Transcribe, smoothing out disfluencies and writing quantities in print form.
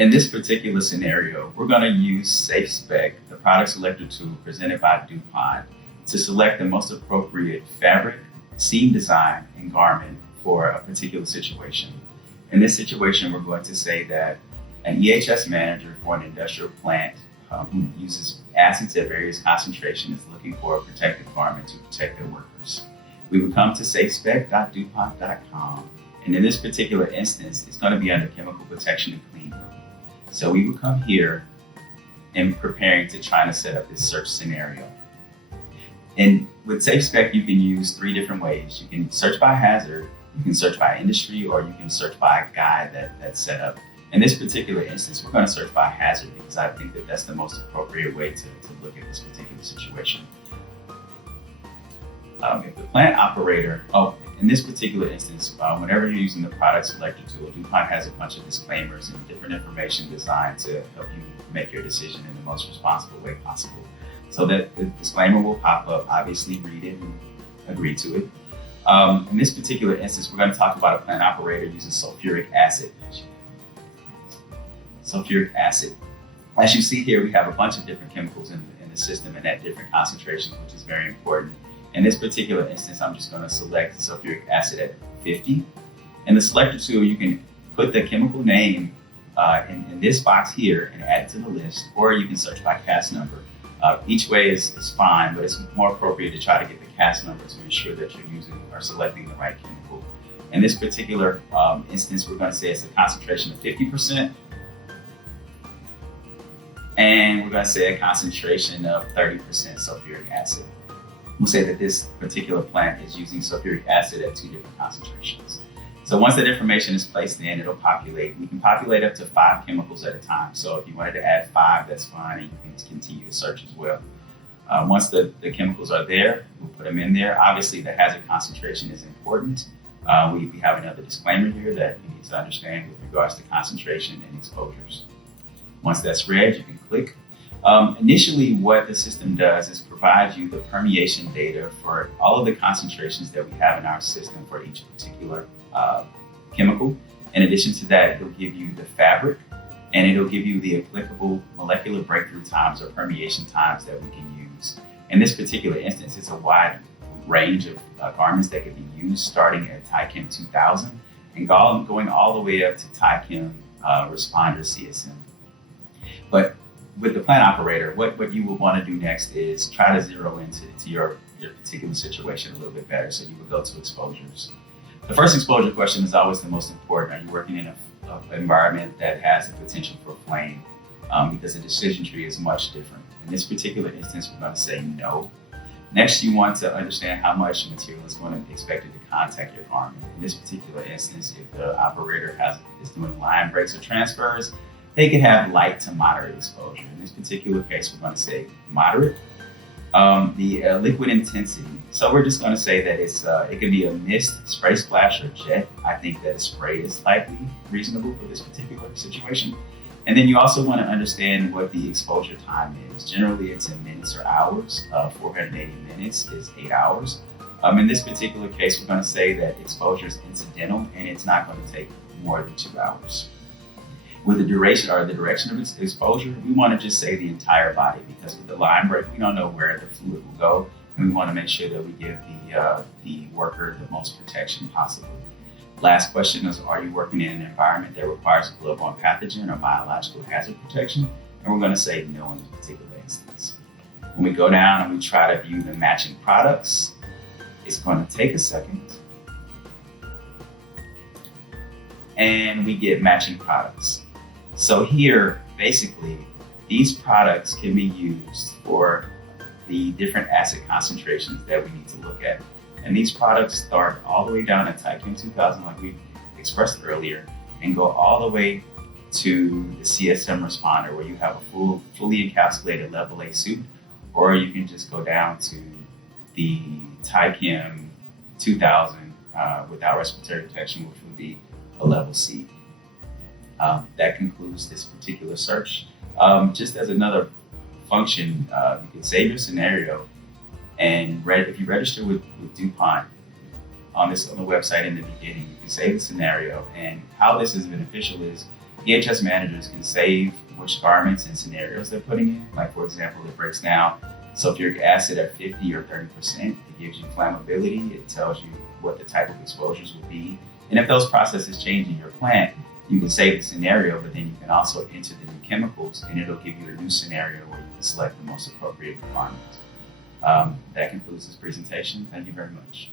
In this particular scenario, we're going to use SafeSPEC, the product selector tool presented by DuPont, to select the most appropriate fabric, seam design, and garment for a particular situation. In this situation, we're going to say that an EHS manager for an industrial plant who uses acids at various concentrations is looking for a protective garment to protect their workers. We would come to safespec.dupont.com, and in this particular instance, it's going to be under chemical protection and clean room. So we would come here and preparing to try to set up this search scenario. And with SafeSPEC, you can use 3 different ways. You can search by hazard, you can search by industry, or you can search by a guide that's set up. In this particular instance, we're going to search by hazard because I think that that's the most appropriate way to look at this particular situation. If the plant operator, in this particular instance, whenever you're using the product selector tool, DuPont has a bunch of disclaimers and different information designed to help you make your decision in the most responsible way possible. So that the disclaimer will pop up, obviously read it and agree to it. In this particular instance, we're going to talk about a plant operator using sulfuric acid. Sulfuric acid. As you see here, we have a bunch of different chemicals in the system and at different concentrations, which is very important. In this particular instance, I'm just going to select sulfuric acid at 50. In the selector tool, you can put the chemical name in this box here and add it to the list, or you can search by CAS number. Each way is fine, but it's more appropriate to try to get the CAS number to ensure that you're using or selecting the right chemical. In this particular instance, we're going to say it's a concentration of 50%. And we're going to say a concentration of 30% sulfuric acid. We'll say that this particular plant is using sulfuric acid at 2 different concentrations. So once that information is placed in, it'll populate. We can populate up to 5 chemicals at a time. So if you wanted to add 5, that's fine, and you can continue to search as well. Once the chemicals are there, we'll put them in there. Obviously, the hazard concentration is important. We have another disclaimer here that you need to understand with regards to concentration and exposures. Once that's read, you can click. Initially, what the system does is provide you the permeation data for all of the concentrations that we have in our system for each particular chemical. In addition to that, it'll give you the fabric, and it'll give you the applicable molecular breakthrough times or permeation times that we can use. In this particular instance, it's a wide range of garments that can be used, starting at Tychem 2000 and going all the way up to Tychem Responder CSM. But with the plant operator, what you would want to do next is try to zero into your particular situation a little bit better. So you would go to exposures. The first exposure question is always the most important. Are you working in an environment that has the potential for flame? Because the decision tree is much different. In this particular instance, we're going to say no. Next, you want to understand how much material is going to be expected to contact your garment. In this particular instance, if the operator is doing line breaks or transfers, they can have light to moderate exposure. In this particular case, we're going to say moderate. The liquid intensity. So we're just going to say that it can be a mist, spray, splash, or jet. I think that a spray is likely reasonable for this particular situation. And then you also want to understand what the exposure time is. Generally, it's in minutes or hours. 480 minutes is 8 hours. In this particular case, we're going to say that exposure is incidental and it's not going to take more than 2 hours. With the duration or the direction of its exposure, we want to just say the entire body, because with the line break, we don't know where the fluid will go, and we want to make sure that we give the worker the most protection possible. Last question is, are you working in an environment that requires bloodborne pathogen or biological hazard protection? And we're going to say no in this particular instance. When we go down and we try to view the matching products, it's going to take a second. And we get matching products. So here, basically, these products can be used for the different acid concentrations that we need to look at. And these products start all the way down at Tychem 2000, like we expressed earlier, and go all the way to the CSM Responder, where you have a fully encapsulated level A suit, or you can just go down to the Tychem 2000 without respiratory protection, which would be a level C. That concludes this particular search. Just as another function, you can save your scenario, and if you register with DuPont on the website in the beginning, you can save the scenario. And how this is beneficial is EHS managers can save which garments and scenarios they're putting in. Like, for example, it breaks down sulfuric acid at 50 or 30%. It gives you flammability. It tells you what the type of exposures would be. And if those processes change in your plant, you can save the scenario, but then you can also enter the new chemicals, and it'll give you a new scenario where you can select the most appropriate garment. That concludes this presentation. Thank you very much.